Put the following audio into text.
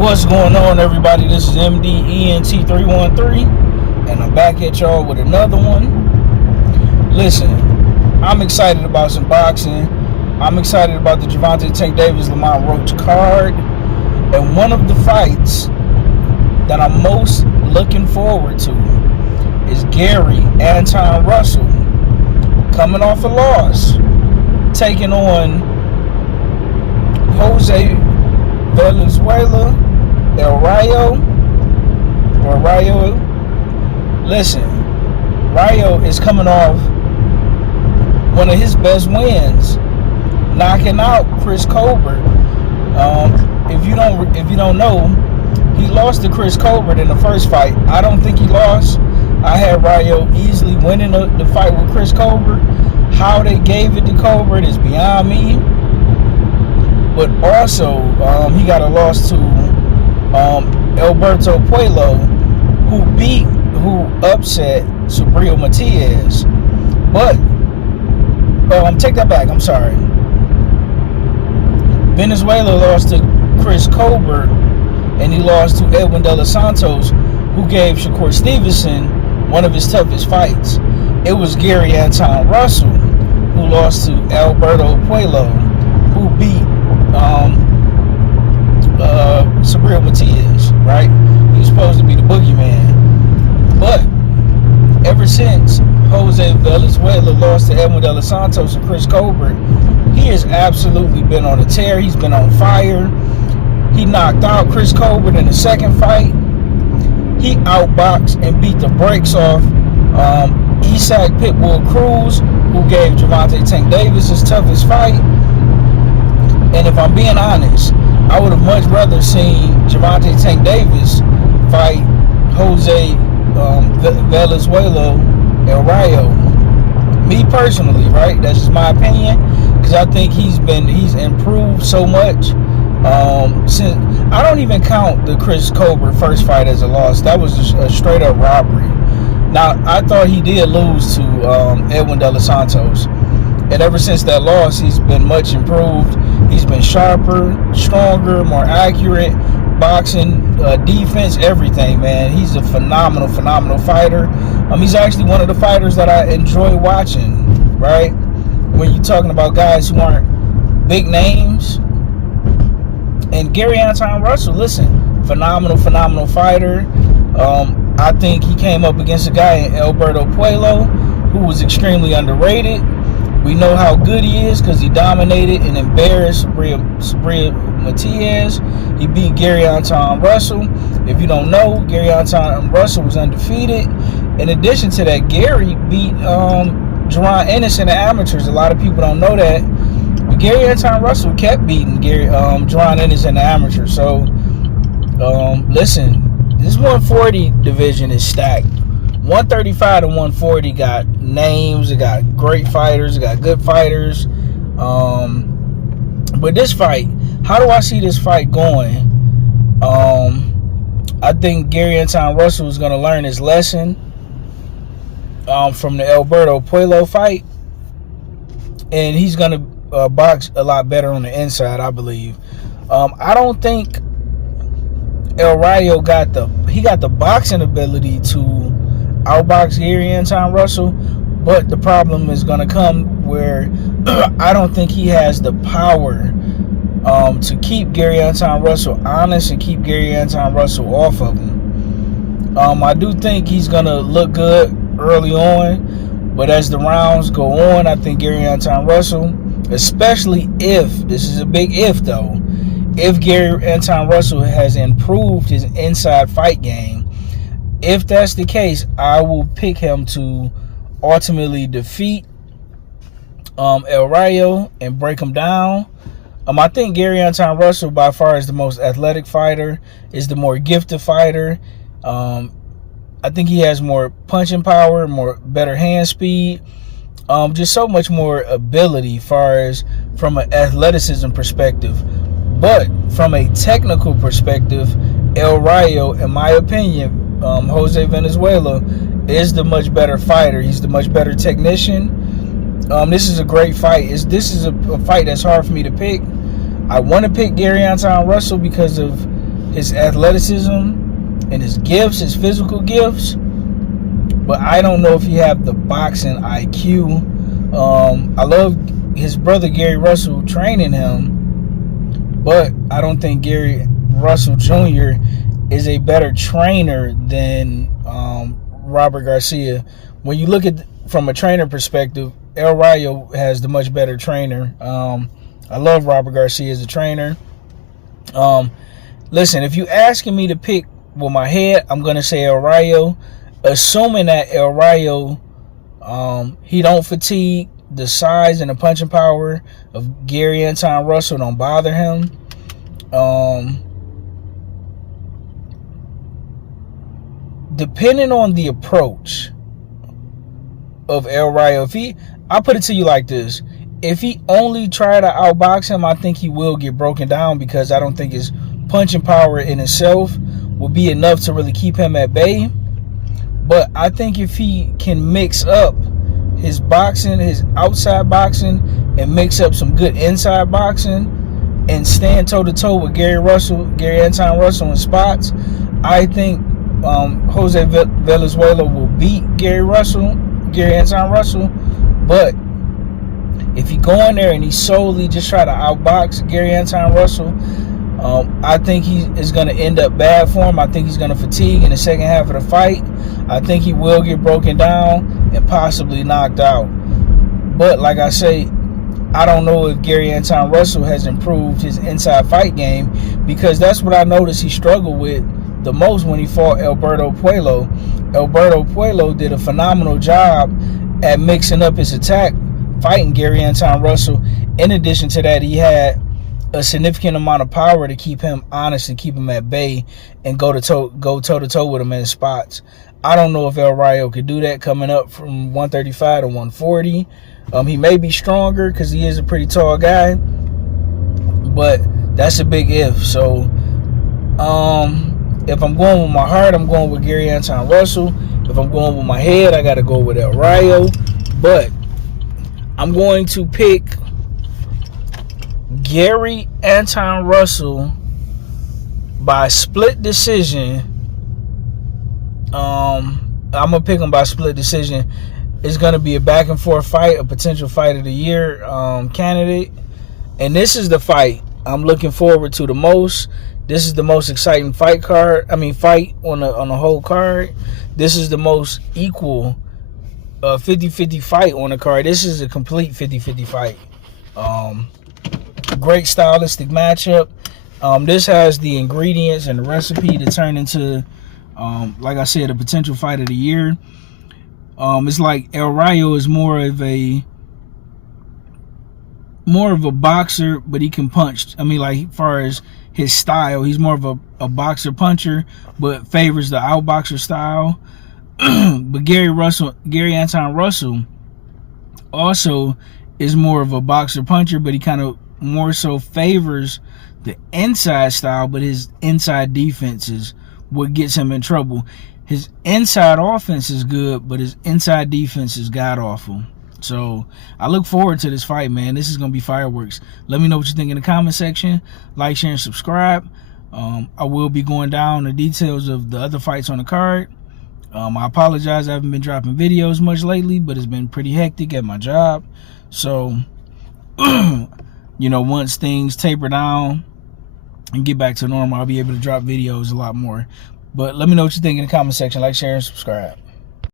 What's going on, everybody? This is MDENT313, and I'm back at y'all with another one. Listen, I'm excited about some boxing. I'm excited about the Gervonta Tank Davis-Lamont Roach card. And one of the fights that I'm most looking forward to is Gary Antuanne Russell, coming off a loss, taking on Jose Valenzuela, Rayo. Listen, Rayo is coming off one of his best wins, knocking out Chris Colbert. If you don't know, he lost to Chris Colbert in the first fight. I don't think he lost. I had Rayo easily winning the fight with Chris Colbert. How they gave it to Colbert is beyond me. But also, he got a loss to Alberto Puello, who upset Subriel Matias. But take that back. I'm sorry. Venezuela lost to Chris Colbert, and he lost to Edwin De Los Santos, who gave Shakur Stevenson one of his toughest fights. It was Gary Antuanne Russell who lost to Alberto Puello, who beat Subriel Matias, right? He was supposed to be the boogeyman. But ever since Jose Valenzuela lost to Edwin De Los Santos and Chris Colbert, he has absolutely been on a tear. He's been on fire. He knocked out Chris Colbert in the second fight. He outboxed and beat the brakes off Isaac Pitbull Cruz, who gave Gervonta Tank Davis his toughest fight. And if I'm being honest, I would have much rather seen Gervonta Tank Davis fight Jose Valenzuela and Rayo. Me personally, right? That's just my opinion, because I think he's improved so much. Since I don't even count the Chris Colbert first fight as a loss. That was just a straight up robbery. Now, I thought he did lose to Edwin De Los Santos. And ever since that loss, he's been much improved. He's been sharper, stronger, more accurate, boxing, defense, everything, man. He's a phenomenal fighter. He's actually one of the fighters that I enjoy watching, right? When you're talking about guys who aren't big names. And Gary Antuanne Russell, listen, phenomenal fighter. I think he came up against a guy in Alberto Puello who was extremely underrated. We know how good he is because he dominated and embarrassed Subriel Matias. He beat Gary Antuanne Russell. If you don't know, Gary Antuanne Russell was undefeated. In addition to that, Gary beat Jerron Ennis in the amateurs. A lot of people don't know that. But Gary Antuanne Russell kept beating Jerron Ennis in the amateurs. So, listen, this 140 division is stacked. 135 to 140 got names, it got great fighters, it got good fighters. But this fight, how do I see this fight going? I think Gary Antuanne Russell is going to learn his lesson from the Alberto Puello fight, and he's going to box a lot better on the inside, I believe. I don't think El Rayo got the boxing ability to outbox Gary Antuanne Russell, but the problem is going to come where I don't think he has the power to keep Gary Antuanne Russell honest and keep Gary Antuanne Russell off of him. I do think he's going to look good early on, but as the rounds go on, I think Gary Antuanne Russell, especially if, this is a big if though, if Gary Antuanne Russell has improved his inside fight game, if that's the case, I will pick him to ultimately defeat El Rayo and break him down. I think Gary Antuanne Russell by far is the most athletic fighter, is the more gifted fighter. I think he has more punching power, better hand speed, just so much more ability far as from an athleticism perspective. But from a technical perspective, El Rayo, in my opinion, Jose Valenzuela is the much better fighter. He's the much better technician. This is a great fight. This is a fight that's hard for me to pick. I want to pick Gary Antuanne Russell because of his athleticism and his gifts, his physical gifts, but I don't know if he have the boxing IQ. I love his brother Gary Russell training him, but I don't think Gary Russell Jr. is a better trainer than Robert Garcia. When you look at from a trainer perspective, El Rayo has the much better trainer. I love Robert Garcia as a trainer. Listen, if you asking me to pick with my head, I'm gonna say El Rayo, assuming that El Rayo he don't fatigue. The size and the punching power of Gary Antuanne Russell don't bother him. Depending on the approach of El Rayo, I put it to you like this: if he only try to outbox him, I think he will get broken down, because I don't think his punching power in itself will be enough to really keep him at bay. But I think if he can mix up his boxing, his outside boxing, and mix up some good inside boxing, and stand toe-to-toe with Gary Antuanne Russell in spots, I think Jose Valenzuela will beat Gary Antuanne Russell. But if he go in there and he solely just try to outbox Gary Antuanne Russell, I think he is going to end up bad for him. I think he's going to fatigue in the second half of the fight. I think he will get broken down and possibly knocked out. But like I say, I don't know if Gary Antuanne Russell has improved his inside fight game, because that's what I noticed he struggled with the most when he fought Alberto Puello. Alberto Puello did a phenomenal job at mixing up his attack, fighting Gary Antuanne Russell. In addition to that, he had a significant amount of power to keep him honest and keep him at bay and go toe-to-toe with him in spots. I don't know if El Rayo could do that coming up from 135 to 140. He may be stronger because he is a pretty tall guy, but that's a big if. So if I'm going with my heart, I'm going with Gary Antuanne Russell. If I'm going with my head, I got to go with El Rayo. But I'm going to pick Gary Antuanne Russell by split decision. I'm gonna pick him by split decision. It's gonna be a back and forth fight, a potential fight of the year candidate, and this is the fight I'm looking forward to the most. This is the most exciting fight on the whole card. This is the most equal 50-50 fight on the card. This is a complete 50-50 fight. Great stylistic matchup. This has the ingredients and the recipe to turn into, like I said, a potential fight of the year. It's like El Rayo is more of a boxer, but he can punch. Like, as far as his style, he's more of a boxer puncher, but favors the outboxer style. But Gary Antuanne Russell also is more of a boxer puncher, but he kind of more so favors the inside style, but his inside defense is what gets him in trouble. His inside offense is good, but his inside defense is god-awful. So I look forward to this fight, man. This is going to be fireworks. Let me know what you think in the comment section. Like, share, and subscribe. I will be going down the details of the other fights on the card. I apologize, I haven't been dropping videos much lately, but it's been pretty hectic at my job. So, once things taper down and get back to normal, I'll be able to drop videos a lot more. But let me know what you think in the comment section. Like, share, and subscribe.